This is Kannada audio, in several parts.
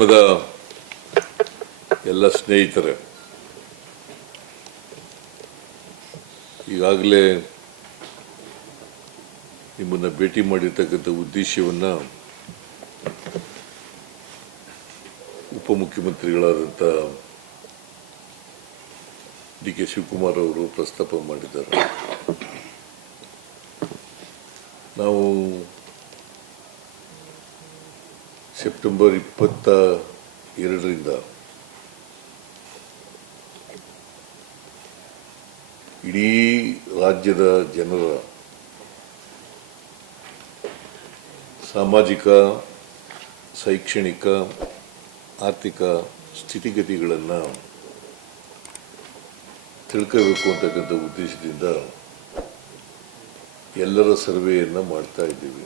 ಮಾಧ್ಯಮದ ಎಲ್ಲ ಸ್ನೇಹಿತರೆ ಈಗಾಗಲೇ ನಿಮ್ಮನ್ನು ಭೇಟಿ ಮಾಡಿರ್ತಕ್ಕಂಥ ಉದ್ದೇಶವನ್ನು ಉಪಮುಖ್ಯಮಂತ್ರಿಗಳಾದಂಥ ಡಿ ಕೆ ಶಿವಕುಮಾರ್ ಅವರು ಪ್ರಸ್ತಾಪ ಮಾಡಿದ್ದಾರೆ ನಾವು ಸೆಪ್ಟೆಂಬರ್ ಇಪ್ಪತ್ತ ಎರಡರಿಂದ ಇಡೀ ರಾಜ್ಯದ ಜನರ ಸಾಮಾಜಿಕ ಶೈಕ್ಷಣಿಕ ಆರ್ಥಿಕ ಸ್ಥಿತಿಗತಿಗಳನ್ನು ತಿಳ್ಕೋಬೇಕು ಅಂತಕ್ಕಂಥ ಉದ್ದೇಶದಿಂದ ಎಲ್ಲರ ಸರ್ವೆಯನ್ನು ಮಾಡ್ತಾ ಇದ್ದೀವಿ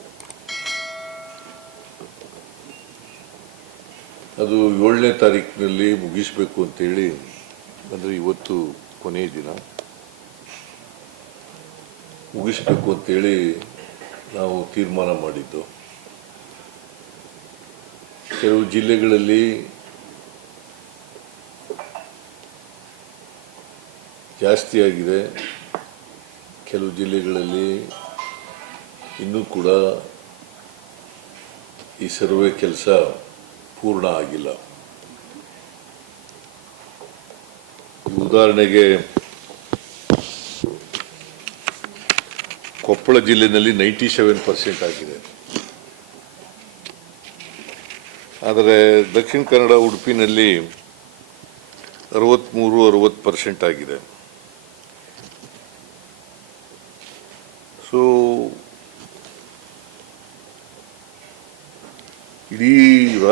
ಅದು ಏಳನೇ ತಾರೀಕಿನಲ್ಲಿ ಮುಗಿಸಬೇಕು ಅಂತೇಳಿ ಅಂದರೆ ಇವತ್ತು ಕೊನೆಯ ದಿನ ಮುಗಿಸಬೇಕು ಅಂತೇಳಿ ನಾವು ತೀರ್ಮಾನ ಮಾಡಿದ್ದು ಕೆಲವು ಜಿಲ್ಲೆಗಳಲ್ಲಿ ಜಾಸ್ತಿ ಆಗಿದೆ ಕೆಲವು ಜಿಲ್ಲೆಗಳಲ್ಲಿ ಇನ್ನೂ ಕೂಡ ಈ ಸರ್ವೆ ಕೆಲಸ ಪೂರ್ಣ ಆಗಿಲ್ಲ ಉದಾಹರಣೆಗೆ ಕೊಪ್ಪಳ ಜಿಲ್ಲೆಯಲ್ಲಿ ನೈಂಟಿ ಸೆವೆನ್ ಪರ್ಸೆಂಟ್ ಆಗಿದೆ ಆದರೆ ದಕ್ಷಿಣ ಕನ್ನಡ ಉಡುಪಿನಲ್ಲಿ ಅರವತ್ತ್ಮೂರು ಅರವತ್ತು ಪರ್ಸೆಂಟ್ ಆಗಿದೆ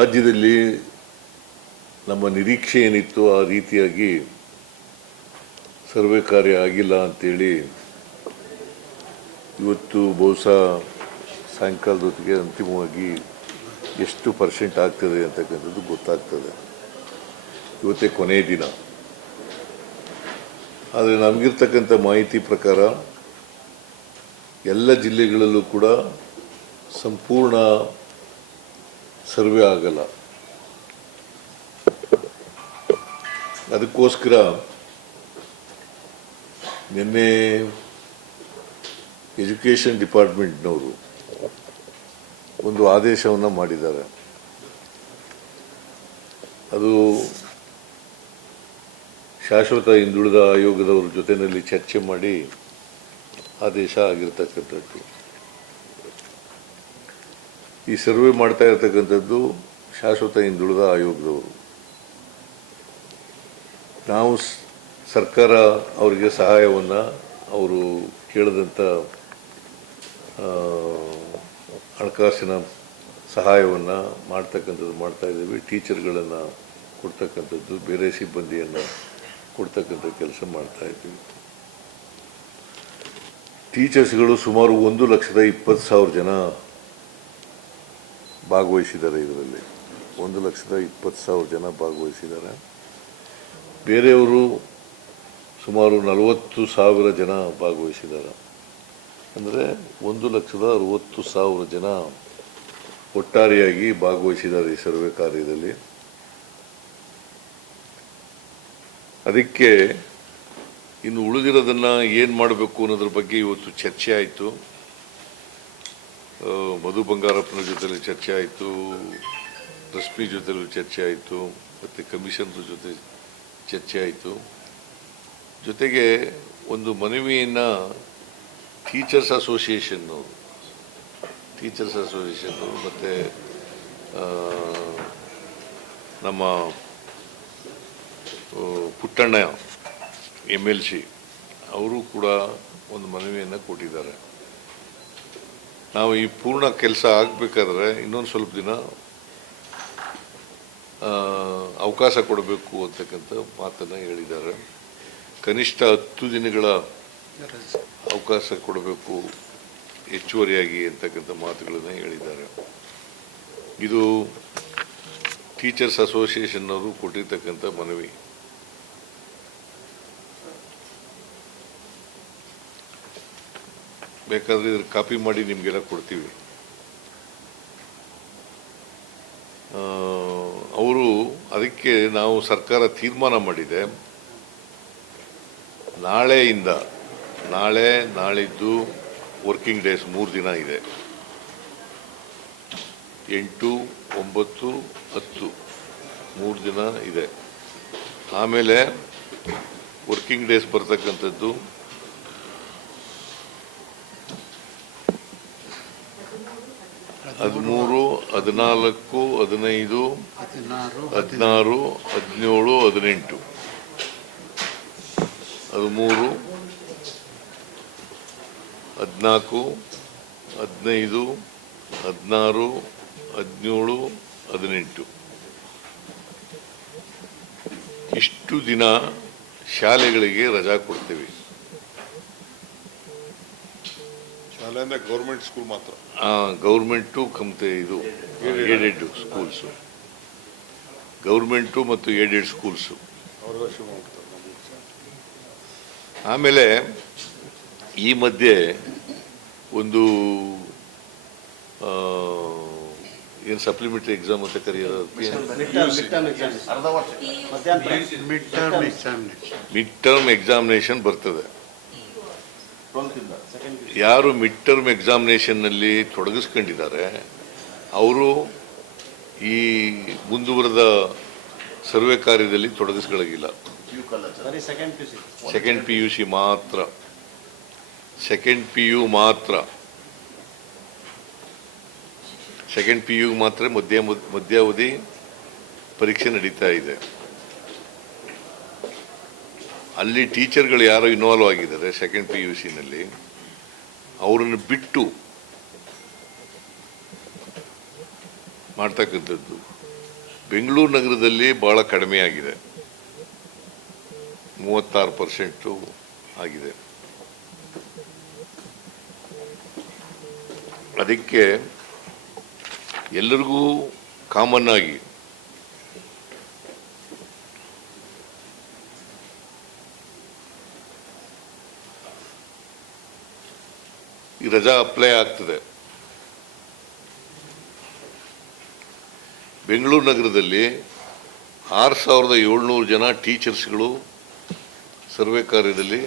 ರಾಜ್ಯದಲ್ಲಿ ನಮ್ಮ ನಿರೀಕ್ಷೆ ಏನಿತ್ತು ಆ ರೀತಿಯಾಗಿ ಸರ್ವೆ ಕಾರ್ಯ ಆಗಿಲ್ಲ ಅಂಥೇಳಿ ಇವತ್ತು ಬಹುಶಃ ಸಾಯಂಕಾಲದೊತ್ತಿಗೆ ಅಂತಿಮವಾಗಿ ಎಷ್ಟು ಪರ್ಸೆಂಟ್ ಆಗ್ತದೆ ಅಂತಕ್ಕಂಥದ್ದು ಗೊತ್ತಾಗ್ತದೆ ಇವತ್ತೇ ಕೊನೆಯ ದಿನ ಆದರೆ ನಮಗಿರ್ತಕ್ಕಂಥ ಮಾಹಿತಿ ಪ್ರಕಾರ ಎಲ್ಲ ಜಿಲ್ಲೆಗಳಲ್ಲೂ ಕೂಡ ಸಂಪೂರ್ಣ ಸರ್ವೆ ಆಗಲ್ಲ ಅದಕ್ಕೋಸ್ಕರ ನಿನ್ನೆ ಎಜುಕೇಷನ್ ಡಿಪಾರ್ಟ್ಮೆಂಟ್ನವರು ಒಂದು ಆದೇಶವನ್ನು ಮಾಡಿದ್ದಾರೆ ಅದು ಶಾಶ್ವತ ಹಿಂದುಳಿದ ಆಯೋಗದವ್ರ ಜೊತೆಯಲ್ಲಿ ಚರ್ಚೆ ಮಾಡಿ ಆದೇಶ ಆಗಿರ್ತಕ್ಕಂಥದ್ದು ಈ ಸರ್ವೆ ಮಾಡ್ತಾ ಇರತಕ್ಕಂಥದ್ದು ಶಾಶ್ವತ ಹಿಂದುಳಿದ ಆಯೋಗದವರು ನಾವು ಸರ್ಕಾರ ಅವರಿಗೆ ಸಹಾಯವನ್ನು ಅವರು ಕೇಳಿದಂಥ ಹಣಕಾಸಿನ ಸಹಾಯವನ್ನು ಮಾಡ್ತಕ್ಕಂಥದ್ದು ಮಾಡ್ತಾ ಇದ್ದೀವಿ ಟೀಚರ್ಗಳನ್ನು ಕೊಡ್ತಕ್ಕಂಥದ್ದು ಬೇರೆ ಸಿಬ್ಬಂದಿಯನ್ನು ಕೊಡ್ತಕ್ಕಂಥ ಕೆಲಸ ಮಾಡ್ತಾ ಇದ್ದೀವಿ ಟೀಚರ್ಸ್ಗಳು ಸುಮಾರು ಒಂದು ಲಕ್ಷದ ಇಪ್ಪತ್ತು ಸಾವಿರ ಜನ ಭಾಗವಹಿಸಿದ್ದಾರೆ ಇದರಲ್ಲಿ ಒಂದು ಲಕ್ಷದ ಇಪ್ಪತ್ತು ಸಾವಿರ ಜನ ಭಾಗವಹಿಸಿದ್ದಾರೆ ಬೇರೆಯವರು ಸುಮಾರು ನಲವತ್ತು ಸಾವಿರ ಜನ ಭಾಗವಹಿಸಿದ್ದಾರೆ ಅಂದರೆ ಒಂದು ಲಕ್ಷದ ಅರವತ್ತು ಸಾವಿರ ಜನ ಒಟ್ಟಾರೆಯಾಗಿ ಭಾಗವಹಿಸಿದ್ದಾರೆ ಈ ಸರ್ವೆ ಕಾರ್ಯದಲ್ಲಿ ಅದಕ್ಕೆ ಇನ್ನು ಉಳಿದಿರೋದನ್ನು ಏನು ಮಾಡಬೇಕು ಅನ್ನೋದ್ರ ಬಗ್ಗೆ ಇವತ್ತು ಚರ್ಚೆ ಆಯಿತು ಮಧು ಬಂಗಾರಪ್ಪನ ಜೊತೆಲಿ ಚರ್ಚೆ ಆಯಿತು ರಶ್ಮಿ ಜೊತೆಲಿ ಚರ್ಚೆ ಆಯಿತು ಮತ್ತು ಕಮಿಷನ್ರ ಜೊತೆ ಚರ್ಚೆ ಆಯಿತು ಜೊತೆಗೆ ಒಂದು ಮನವಿಯನ್ನು ಟೀಚರ್ಸ್ ಅಸೋಸಿಯೇಷನ್ನು ಟೀಚರ್ಸ್ ಅಸೋಸಿಯೇಷನ್ನು ಮತ್ತು ನಮ್ಮ ಪುಟ್ಟಣ್ಣ ಎಮ್ ಎಲ್ ಸಿ ಅವರು ಕೂಡ ಒಂದು ಮನವಿಯನ್ನು ಕೊಟ್ಟಿದ್ದಾರೆ ನಾವು ಈ ಪೂರ್ಣ ಕೆಲಸ ಆಗಬೇಕಾದ್ರೆ ಇನ್ನೊಂದು ಸ್ವಲ್ಪ ದಿನ ಅವಕಾಶ ಕೊಡಬೇಕು ಅಂತಕ್ಕಂಥ ಮಾತನ್ನು ಹೇಳಿದ್ದಾರೆ ಕನಿಷ್ಠ ಹತ್ತು ದಿನಗಳ ಅವಕಾಶ ಕೊಡಬೇಕು ಹೆಚ್ಚುವರಿಯಾಗಿ ಅಂತಕ್ಕಂಥ ಮಾತುಗಳನ್ನು ಹೇಳಿದ್ದಾರೆ ಇದು ಟೀಚರ್ಸ್ ಅಸೋಸಿಯೇಷನ್ನವರು ಕೊಟ್ಟಿರ್ತಕ್ಕಂಥ ಮನವಿ ಬೇಕಾದರೆ ಇದ್ರ ಕಾಪಿ ಮಾಡಿ ನಿಮಗೆಲ್ಲ ಕೊಡ್ತೀವಿ ಅವರು ಅದಕ್ಕೆ ನಾವು ಸರ್ಕಾರ ತೀರ್ಮಾನ ಮಾಡಿದೆ ನಾಳೆಯಿಂದ ನಾಳೆ ನಾಳಿದ್ದು ವರ್ಕಿಂಗ್ ಡೇಸ್ ಮೂರು ದಿನ ಇದೆ ಎಂಟು ಒಂಬತ್ತು ಹತ್ತು ಮೂರು ದಿನ ಇದೆ ಆಮೇಲೆ ವರ್ಕಿಂಗ್ ಡೇಸ್ ಬರ್ತಕ್ಕಂಥದ್ದು ಹದಿಮೂರು ಹದಿನಾಲ್ಕು ಹದಿನೈದು ಹದಿನಾರು ಹದಿನೇಳು ಹದಿನೆಂಟು ಹದಿಮೂರು ಹದಿನಾಲ್ಕು ಹದಿನೈದು ಹದಿನಾರು ಹದಿನೇಳು ಹದಿನೆಂಟು ಇಷ್ಟು ದಿನ ಶಾಲೆಗಳಿಗೆ ರಜಾ ಕೊಡ್ತೇವೆ ಶಾಲೆ ಗೌರ್ಮೆಂಟ್ ಸ್ಕೂಲ್ ಮಾತ್ರ ಗೌರ್ಮೆಂಟು ಕಮತೆ ಇದು ಏಡೆಡ್ ಸ್ಕೂಲ್ಸು ಗೌರ್ಮೆಂಟು ಮತ್ತು ಏಡೆಡ್ ಸ್ಕೂಲ್ಸು ಆಮೇಲೆ ಈ ಮಧ್ಯೆ ಒಂದು ಏನು ಸಪ್ಲಿಮೆಂಟರಿ ಎಕ್ಸಾಮ್ ಅಂತ ಕರೆಯೋದು ಮಿಡ್ ಟರ್ಮ್ ಎಕ್ಸಾಮಿನೇಷನ್ ಬರ್ತದೆ ಯಾರು ಮಿಡ್ ಟರ್ಮ್ ಎಕ್ಸಾಮಿನೇಷನ್ನಲ್ಲಿ ತೊಡಗಿಸ್ಕೊಂಡಿದ್ದಾರೆ ಅವರು ಈ ಮುಂದುವರೆದ ಸರ್ವೆ ಕಾರ್ಯದಲ್ಲಿ ತೊಡಗಿಸ್ಕೊಳ್ಳೋಗಿಲ್ಲ ಸೆಕೆಂಡ್ ಪಿ ಯು ಸಿ ಮಾತ್ರ ಸೆಕೆಂಡ್ ಪಿ ಯು ಮಾತ್ರ ಸೆಕೆಂಡ್ ಪಿ ಯು ಮಾತ್ರ ಮಧ್ಯ ಮಧ್ಯಾವಧಿ ಪರೀಕ್ಷೆ ನಡೀತಾ ಇದೆ ಅಲ್ಲಿ ಟೀಚರ್ಗಳು ಯಾರು ಇನ್ವಾಲ್ವ್ ಆಗಿದ್ದಾರೆ ಸೆಕೆಂಡ್ ಪಿ ಯು ಸಿನಲ್ಲಿ ಅವರನ್ನು ಬಿಟ್ಟು ಮಾಡ್ತಕ್ಕಂಥದ್ದು ಬೆಂಗಳೂರು ನಗರದಲ್ಲಿ ಭಾಳ ಕಡಿಮೆಯಾಗಿದೆ ಮೂವತ್ತಾರು ಪರ್ಸೆಂಟು ಆಗಿದೆ ಅದಕ್ಕೆ ಎಲ್ಲರಿಗೂ ಕಾಮನ್ ಆಗಿ ಈ ರಜಾ ಅಪ್ಲೈ ಆಗ್ತದೆ ಬೆಂಗಳೂರು ನಗರದಲ್ಲಿ ಆರು ಸಾವಿರದ ಏಳ್ನೂರು ಜನ ಟೀಚರ್ಸ್ಗಳು ಸರ್ವೆ ಕಾರ್ಯದಲ್ಲಿ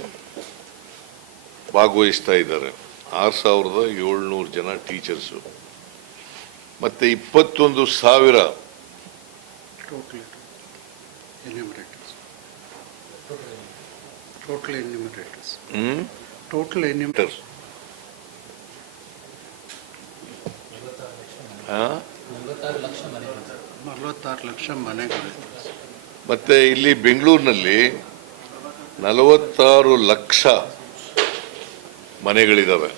ಭಾಗವಹಿಸ್ತಾ ಇದ್ದಾರೆ ಆರು ಸಾವಿರದ ಏಳ್ನೂರು ಜನ ಟೀಚರ್ಸು ಮತ್ತು ಇಪ್ಪತ್ತೊಂದು ಸಾವಿರ ಟೋಟಲ್ ಮತ್ತೆ ಇಲ್ಲಿ ಬೆಂಗಳೂರಿನಲ್ಲಿ ನಲವತ್ತಾರು ಲಕ್ಷ ಮನೆಗಳಿದ್ದಾವೆ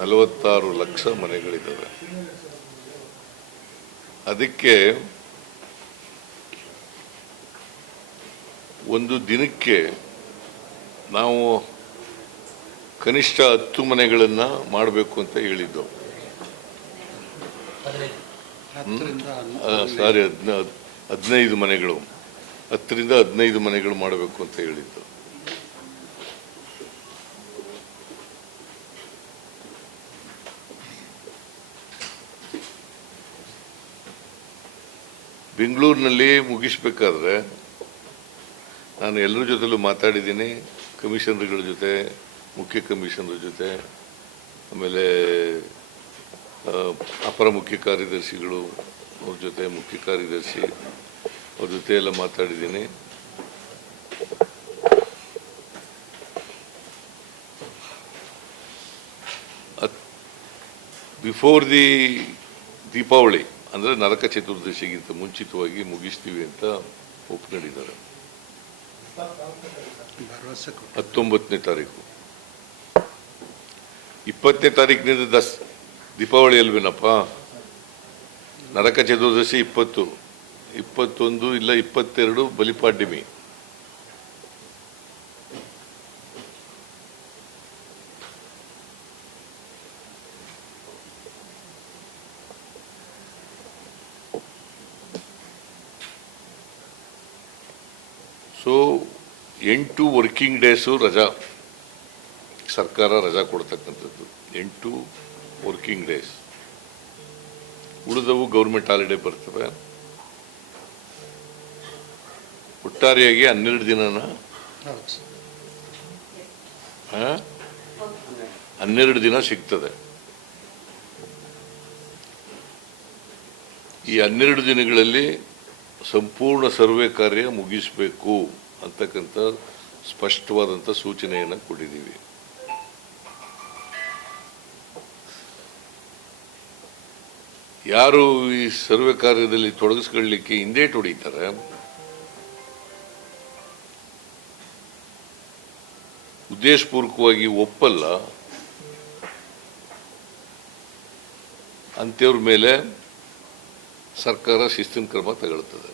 ನಲವತ್ತಾರು ಲಕ್ಷ ಮನೆಗಳಿದ್ದಾವೆ ಅದಕ್ಕೆ ಒಂದು ದಿನಕ್ಕೆ ನಾವು ಕನಿಷ್ಠ ಹತ್ತು ಮನೆಗಳನ್ನು ಮಾಡಬೇಕು ಅಂತ ಹೇಳಿದ್ದು ಸಾರಿ ಹದಿನ ಹದಿನೈದು ಮನೆಗಳು ಹತ್ತರಿಂದ ಹದಿನೈದು ಮನೆಗಳು ಮಾಡಬೇಕು ಅಂತ ಹೇಳಿದ್ದು ಬೆಂಗಳೂರಿನಲ್ಲಿ ಮುಗಿಸ್ಬೇಕಾದ್ರೆ ನಾನು ಎಲ್ಲರ ಜೊತೆಲೂ ಮಾತಾಡಿದ್ದೀನಿ ಕಮಿಷನರ್ಗಳ ಜೊತೆ ಮುಖ್ಯ ಕಮಿಷನರ್ ಜೊತೆ ಆಮೇಲೆ ಅಪರ ಮುಖ್ಯ ಕಾರ್ಯದರ್ಶಿಗಳು ಅವ್ರ ಜೊತೆ ಮುಖ್ಯ ಕಾರ್ಯದರ್ಶಿ ಅವ್ರ ಜೊತೆ ಎಲ್ಲ ಮಾತಾಡಿದ್ದೀನಿ ಬಿಫೋರ್ ದಿ ದೀಪಾವಳಿ ಅಂದರೆ ನರಕ ಚತುರ್ದಶಿಗಿಂತ ಮುಂಚಿತವಾಗಿ ಮುಗಿಸ್ತೀವಿ ಅಂತ ಒಪ್ಕೊಂಡಿದ್ದಾರೆ ಹತ್ತೊಂಬತ್ತನೇ ತಾರೀಕು ಇಪ್ಪತ್ತನೇ ತಾರೀಕಿನಿಂದ ದಸ್ ದೀಪಾವಳಿ ಅಲ್ವೇನಪ್ಪ ನರಕ ಚತುರ್ದಶಿ ಇಪ್ಪತ್ತು ಇಪ್ಪತ್ತೊಂದು ಇಲ್ಲ ಇಪ್ಪತ್ತೆರಡು ಬಲಿಪಾಡ್ಯಮಿ ಸೊ ಎಂಟು ವರ್ಕಿಂಗ್ ಡೇಸು ರಜಾ ಸರ್ಕಾರ ರಜಾ ಕೊಡ್ತಕ್ಕಂಥದ್ದು ಎಂಟು ವರ್ಕಿಂಗ್ ಡೇಸ್ ಉಳಿದವು ಗೌರ್ಮೆಂಟ್ ಹಾಲಿಡೇ ಬರ್ತವೆ ಒಟ್ಟಾರೆಯಾಗಿ ಹನ್ನೆರಡು ದಿನನ ಹನ್ನೆರಡು ದಿನ ಸಿಗ್ತದೆ ಈ ಹನ್ನೆರಡು ದಿನಗಳಲ್ಲಿ ಸಂಪೂರ್ಣ ಸರ್ವೆ ಕಾರ್ಯ ಮುಗಿಸಬೇಕು ಅಂತಕ್ಕಂಥ ಸ್ಪಷ್ಟವಾದಂಥ ಸೂಚನೆಯನ್ನು ಕೊಟ್ಟಿದ್ದೀವಿ ಯಾರು ಈ ಸರ್ವೆ ಕಾರ್ಯದಲ್ಲಿ ತೊಡಗಿಸ್ಕೊಳ್ಳಲಿಕ್ಕೆ ಹಿಂದೇಟು ಹೊಡಿತಾರೆ ಉದ್ದೇಶಪೂರ್ವಕವಾಗಿ ಒಪ್ಪಲ್ಲ ಅಂಥವ್ರ ಮೇಲೆ ಸರ್ಕಾರ ಶಿಸ್ತಿನ ಕ್ರಮ ತಗೊಳ್ತದೆ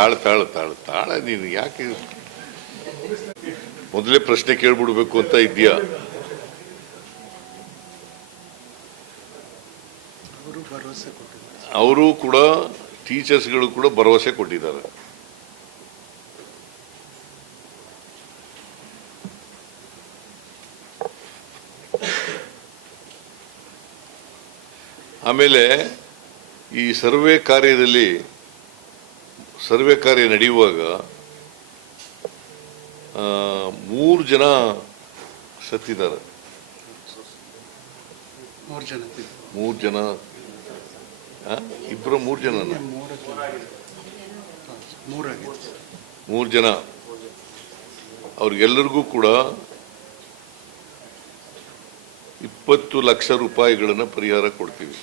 ತಾಳ್ ತಾಳ್ ತಾಳ್ ತಾಳ ನೀನು ಯಾಕೆ ಮೊದಲೇ ಪ್ರಶ್ನೆ ಕೇಳ್ಬಿಡ್ಬೇಕು ಅಂತ ಇದೆಯಾ ಅವರು ಕೂಡ ಟೀಚರ್ಸ್ಗಳು ಕೂಡ ಭರವಸೆ ಕೊಟ್ಟಿದ್ದಾರೆ ಆಮೇಲೆ ಈ ಸರ್ವೆ ಕಾರ್ಯದಲ್ಲಿ ಸರ್ವೆ ಕಾರ್ಯ ನಡೆಯುವಾಗ ಮೂರು ಜನ ಸತ್ತಿದ್ದಾರೆ ಮೂರು ಜನ ಇಬ್ಬರು ಮೂರು ಜನ ಮೂರು ಜನ ಅವ್ರಿಗೆಲ್ಲರಿಗೂ ಕೂಡ ಇಪ್ಪತ್ತು ಲಕ್ಷ ರೂಪಾಯಿಗಳನ್ನು ಪರಿಹಾರ ಕೊಡ್ತೀವಿ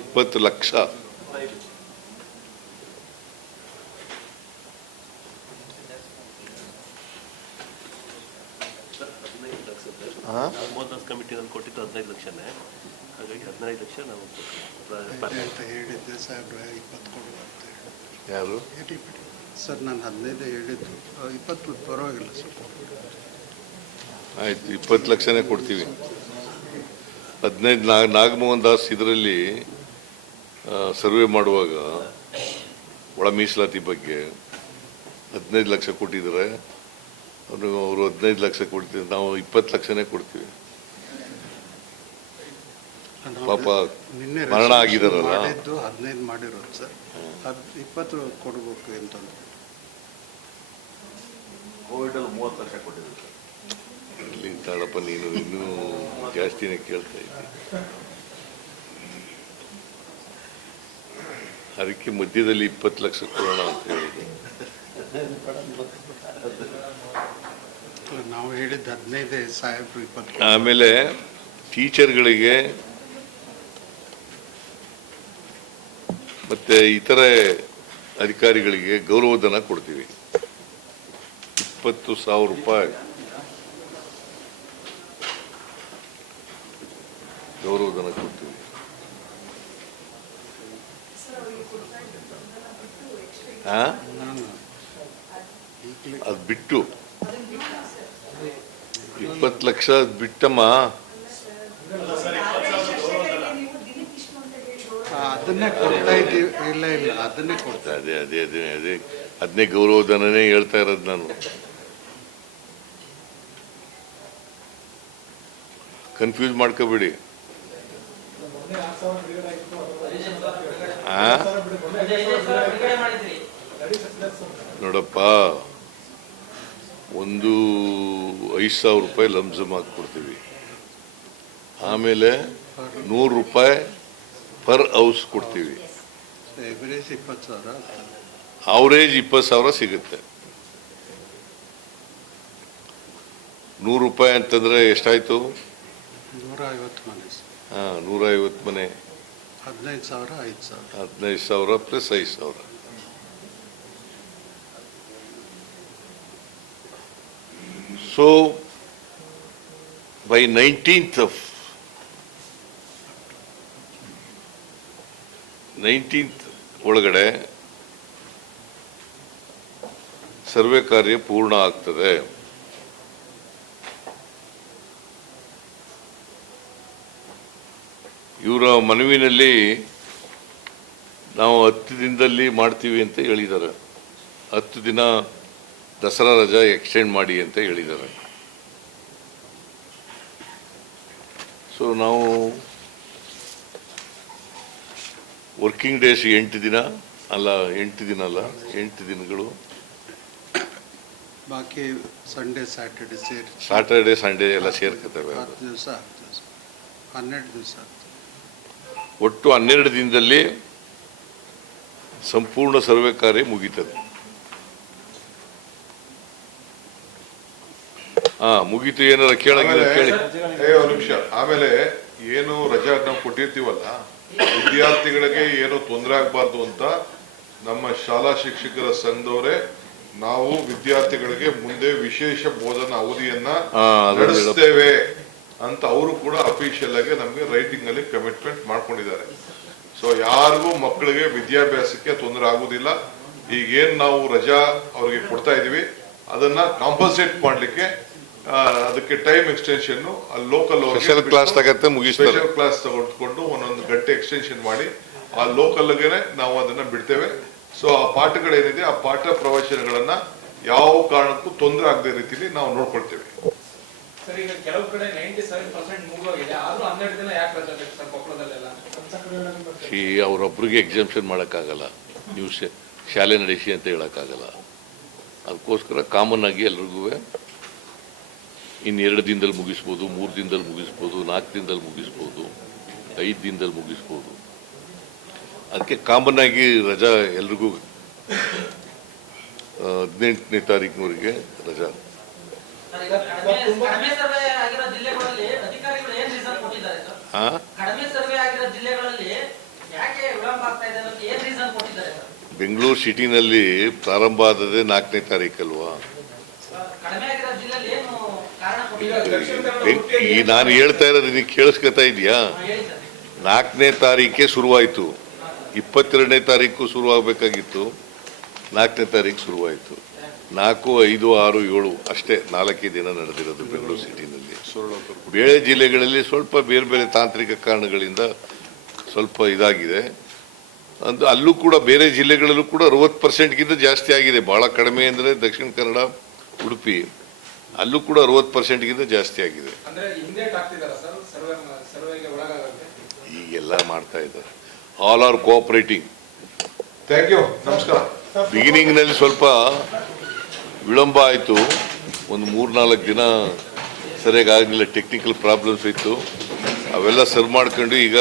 ಇಪ್ಪತ್ತು ಲಕ್ಷ ಕೊಟ್ಟಿದ್ದು ಹದಿನೈದು ಹಾಗಾಗಿ ಹದಿನೈದು ಲಕ್ಷ ಸರ್ ನಾನು ಹೇಳಿದ್ದು ಇಪ್ಪತ್ತು ಪರವಾಗಿಲ್ಲ ಆಯ್ತು ಇಪ್ಪತ್ತು ಲಕ್ಷನೇ ಕೊಡ್ತೀವಿ ಹದಿನೈದು ನಾಗ ನಾಗಮೋಹನ್ ದಾಸ್ ಇದರಲ್ಲಿ ಸರ್ವೆ ಮಾಡುವಾಗ ಒಳ ಮೀಸಲಾತಿ ಬಗ್ಗೆ ಹದಿನೈದು ಲಕ್ಷ ಕೊಟ್ಟಿದ್ದಾರೆ ಅವರು ಅವರು ಹದಿನೈದು ಲಕ್ಷ ಕೊಡ್ತೀವಿ ನಾವು ಇಪ್ಪತ್ತು ಲಕ್ಷನೇ ಕೊಡ್ತೀವಿ ಪಾಪ ಮರಣ ಆಗಿದಾರಲ್ಲ ಹದಿನೈದು ಮಾಡಿರೋದು ಸರ್ ಇಪ್ಪತ್ತು ಕೊಡಬೇಕು ಅಂತಂದ್ರೆ ಕೋವಿಡಲ್ಲಿ ಮೂವತ್ತು ಲಕ್ಷ ತಾಳಪ್ಪ ನೀನು ಇನ್ನೂ ಜಾಸ್ತಿನೇ ಕೇಳ್ತಾ ಅದಕ್ಕೆ ಮಧ್ಯದಲ್ಲಿ ಇಪ್ಪತ್ತು ಲಕ್ಷ ಕೊಡೋಣ ಅಂತ ಹೇಳಿದೆ ನಾವು ಹೇಳಿದ್ದು ಹದಿನೈದು ಸಾಹೇಬ್ರು ಇಪ್ಪತ್ತು ಆಮೇಲೆ ಟೀಚರ್ಗಳಿಗೆ ಮತ್ತೆ ಇತರೆ ಅಧಿಕಾರಿಗಳಿಗೆ ಗೌರವಧನ ಕೊಡ್ತೀವಿ ಇಪ್ಪತ್ತು ಸಾವಿರ ರೂಪಾಯಿ ಗೌರವಧನ ಕೊಡ್ತೀವಿ ಅದು ಬಿಟ್ಟು ಇಪ್ಪತ್ತು ಲಕ್ಷ ಬಿಟ್ಟಮ್ಮ ಅದನ್ನೇ ಕೊಡ್ತಾ ಇದ್ದೀವಿ ಕೊಡ್ತಾ ಅದೇ ಅದೇ ಅದೇ ಅದೇ ಅದನ್ನೇ ಗೌರವಧನನೇ ಹೇಳ್ತಾ ಇರೋದು ನಾನು ಕನ್ಫ್ಯೂಸ್ ಮಾಡ್ಕೋಬೇಡಿ ನೋಡಪ್ಪ ಒಂದು ಐದು ಸಾವಿರ ರೂಪಾಯಿ ಲಂಜಮ್ ಹಾಕ್ಬಿಡ್ತೀವಿ ಆಮೇಲೆ ನೂರು ರೂಪಾಯಿ ಪರ್ ಹೌಸ್ ಕೊಡ್ತೀವಿ ಅವರೇಜ್ ಇಪ್ಪತ್ತು ಸಾವಿರ ಸಿಗುತ್ತೆ ನೂರು ರೂಪಾಯಿ ಅಂತಂದ್ರೆ ಎಷ್ಟಾಯ್ತು ನೂರೈವತ್ತು ಮನೆ ಹದಿನೈದು ಸಾವಿರ ಐದು ಸಾವಿರ ಹದಿನೈದು ಸಾವಿರ ಪ್ಲಸ್ ಐದು ಸಾವಿರ ಸೊ ಬೈ ನೈನ್ಟೀನ್ತ್ of ಒಳಗಡೆ ಸರ್ವೆ ಕಾರ್ಯ ಪೂರ್ಣ ಆಗ್ತದೆ ಇವರ ಮನವಿನಲ್ಲಿ ನಾವು ಹತ್ತು ದಿನದಲ್ಲಿ ಮಾಡ್ತೀವಿ ಅಂತ ಹೇಳಿದ್ದಾರೆ ಹತ್ತು ದಿನ ದಸರಾ ರಜಾ ಎಕ್ಸ್ಟೆಂಡ್ ಮಾಡಿ ಅಂತ ಹೇಳಿದ್ದಾರೆ ಸೊ ನಾವು ವರ್ಕಿಂಗ್ ಡೇಸ್ ಎಂಟು ದಿನ ಅಲ್ಲ ಎಂಟು ದಿನ ಅಲ್ಲ ಎಂಟು ದಿನಗಳು ಬಾಕಿ ಸಂಡೇ ಸ್ಯಾಟರ್ಡೆ ಸೇರಿ ಸ್ಯಾಟರ್ಡೇ ಸಂಡೇ ಎಲ್ಲ ಸೇರ್ಕತ್ತವೆ ಹತ್ತು ದಿವಸ ಹನ್ನೆರಡು ದಿವಸ ಒಟ್ಟು ಹನ್ನೆರಡು ದಿನದಲ್ಲಿ ಸಂಪೂರ್ಣ ಸರ್ವೆ ಕಾರ್ಯ ಮುಗೀತದೆ ಹಾ ಮುಗೀತು ಏನಾರ ಕೇಳಂಗಿಲ್ಲ ಕೇಳಿ ನಿಮಿಷ ಆಮೇಲೆ ಏನು ರಜಾ ನಾವು ಕೊಟ್ಟಿರ್ತೀವಲ್ಲ ವಿದ್ಯಾರ್ಥಿಗಳಿಗೆ ಏನು ತೊಂದರೆ ಆಗಬಾರ್ದು ಅಂತ ನಮ್ಮ ಶಾಲಾ ಶಿಕ್ಷಕರ ಸಂಘದವರೇ ನಾವು ವಿದ್ಯಾರ್ಥಿಗಳಿಗೆ ಮುಂದೆ ವಿಶೇಷ ಬೋಧನಾ ಅವಧಿಯನ್ನ ನಡೆಸುತ್ತೇವೆ ಅಂತ ಅವರು ಕೂಡ ಅಫಿಷಿಯಲ್ ಆಗಿ ನಮಗೆ ರೈಟಿಂಗ್ ಅಲ್ಲಿ ಕಮಿಟ್ಮೆಂಟ್ ಮಾಡ್ಕೊಂಡಿದ್ದಾರೆ ಸೊ ಯಾರಿಗೂ ಮಕ್ಕಳಿಗೆ ವಿದ್ಯಾಭ್ಯಾಸಕ್ಕೆ ತೊಂದರೆ ಈಗ ಏನ್ ನಾವು ರಜಾ ಅವ್ರಿಗೆ ಕೊಡ್ತಾ ಇದೀವಿ ಅದನ್ನ ಕಾಂಪನ್ಸೇಟ್ ಮಾಡ್ಲಿಕ್ಕೆ ಅದಕ್ಕೆ ಟೈಮ್ ಎಕ್ಸ್ಟೆನ್ಷನ್ ಅಲ್ಲಿ ಲೋಕಲ್ ಕ್ಲಾಸ್ ಸ್ಪೆಷಲ್ ಕ್ಲಾಸ್ ತಗೊಂಡ್ಕೊಂಡು ಒಂದೊಂದು ಗಂಟೆ ಎಕ್ಸ್ಟೆನ್ಷನ್ ಮಾಡಿ ಆ ಲೋಕಲ್ಗೆ ನಾವು ಅದನ್ನ ಬಿಡ್ತೇವೆ ಸೊ ಆ ಪಾಠಗಳೇನಿದೆ ಆ ಪಾಠ ಪ್ರವಚನಗಳನ್ನ ಯಾವ ಕಾರಣಕ್ಕೂ ತೊಂದರೆ ಆಗದೆ ರೀತಿಲಿ ನಾವು ನೋಡ್ಕೊಳ್ತೇವೆ ಸರ್ ಈಗ ಕೆಲವು ಕಡೆ ಅವರೊಬ್ಬರಿಗೆ ಎಕ್ಸಾಮ್ಷನ್ ಮಾಡೋಕ್ಕಾಗಲ್ಲ ನೀವು ಶಾಲೆ ನಡೆಸಿ ಅಂತ ಹೇಳೋಕ್ಕಾಗಲ್ಲ ಅದಕ್ಕೋಸ್ಕರ ಕಾಮನ್ ಆಗಿ ಎಲ್ರಿಗೂ ಇನ್ನೆರಡು ದಿನದಲ್ಲಿ ಮುಗಿಸ್ಬೋದು ಮೂರು ದಿನದಲ್ಲಿ ಮುಗಿಸ್ಬೋದು ನಾಲ್ಕು ದಿನದಲ್ಲಿ ಮುಗಿಸ್ಬೋದು ಐದು ದಿನದಲ್ಲಿ ಮುಗಿಸ್ಬೋದು ಅದಕ್ಕೆ ಕಾಮನ್ ಆಗಿ ರಜಾ ಎಲ್ರಿಗೂ ಹದಿನೆಂಟನೇ ತಾರೀಕಿನವರೆಗೆ ರಜಾ ಬೆಂಗಳೂರು ಸಿಟಿನಲ್ಲಿ ಪ್ರಾರಂಭ ಆದದೇ ನಾಲ್ಕನೇ ತಾರೀಕಲ್ವಾ ಈ ನಾನು ಹೇಳ್ತಾ ಇರೋದು ನೀವು ಕೇಳಿಸ್ಕೊತಾ ಇದೆಯಾ ನಾಲ್ಕನೇ ತಾರೀಕೆ ಶುರುವಾಯಿತು ಇಪ್ಪತ್ತೆರಡನೇ ತಾರೀಕು ಶುರುವಾಗಬೇಕಾಗಿತ್ತು ನಾಲ್ಕನೇ ತಾರೀಕು ಶುರುವಾಯಿತು ನಾಲ್ಕು ಐದು ಆರು ಏಳು ಅಷ್ಟೇ ನಾಲ್ಕೇ ದಿನ ನಡೆದಿರೋದು ಬೆಂಗಳೂರು ಸಿಟಿನಲ್ಲಿ ಬೇರೆ ಜಿಲ್ಲೆಗಳಲ್ಲಿ ಸ್ವಲ್ಪ ಬೇರೆ ಬೇರೆ ತಾಂತ್ರಿಕ ಕಾರಣಗಳಿಂದ ಸ್ವಲ್ಪ ಇದಾಗಿದೆ ಅಂದ್ರೆ ಅಲ್ಲೂ ಕೂಡ ಬೇರೆ ಜಿಲ್ಲೆಗಳಲ್ಲೂ ಕೂಡ ಅರವತ್ತು ಪರ್ಸೆಂಟ್ಗಿಂತ ಜಾಸ್ತಿ ಆಗಿದೆ ಭಾಳ ಕಡಿಮೆ ಅಂದರೆ ದಕ್ಷಿಣ ಕನ್ನಡ ಉಡುಪಿ ಅಲ್ಲೂ ಕೂಡ ಅರವತ್ತು ಪರ್ಸೆಂಟ್ಗಿಂತ ಜಾಸ್ತಿ ಆಗಿದೆ ಈಗೆಲ್ಲ ಮಾಡ್ತಾ ಇದ್ದಾರೆ all are cooperating thank you ನಮಸ್ಕಾರ ಬಿಗಿನಿಂಗ್ನಲ್ಲಿ ಸ್ವಲ್ಪ ವಿಳಂಬ ಆಯಿತು ಒಂದು ಮೂರ್ನಾಲ್ಕು ದಿನ ಸರಿಯಾಗಿ ಆಗಲಿಲ್ಲ ಟೆಕ್ನಿಕಲ್ ಪ್ರಾಬ್ಲಮ್ಸ್ ಇತ್ತು ಅವೆಲ್ಲ ಸರ್ವ್ ಮಾಡ್ಕೊಂಡು ಈಗ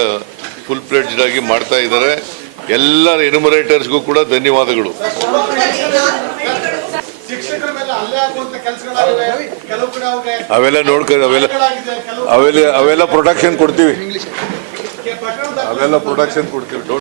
ಫುಲ್ ಪ್ಲೇಡ್ಜ್ ಆಗಿ ಮಾಡ್ತಾ ಇದ್ದಾರೆ ಎಲ್ಲ ಎನ್ಯುಮರೇಟರ್ಸ್ಗೂ ಕೂಡ ಧನ್ಯವಾದಗಳು ಅವೆಲ್ಲ ನೋಡ್ಕೊಂಡು ಅವೆಲ್ಲ ಅವೆಲ್ಲ ಅವೆಲ್ಲ ಪ್ರೊಡಕ್ಷನ್ ಕೊಡ್ತೀವಿ ಅವೆಲ್ಲ ಪ್ರೊಡಕ್ಷನ್ ಕೊಡ್ತೀವಿ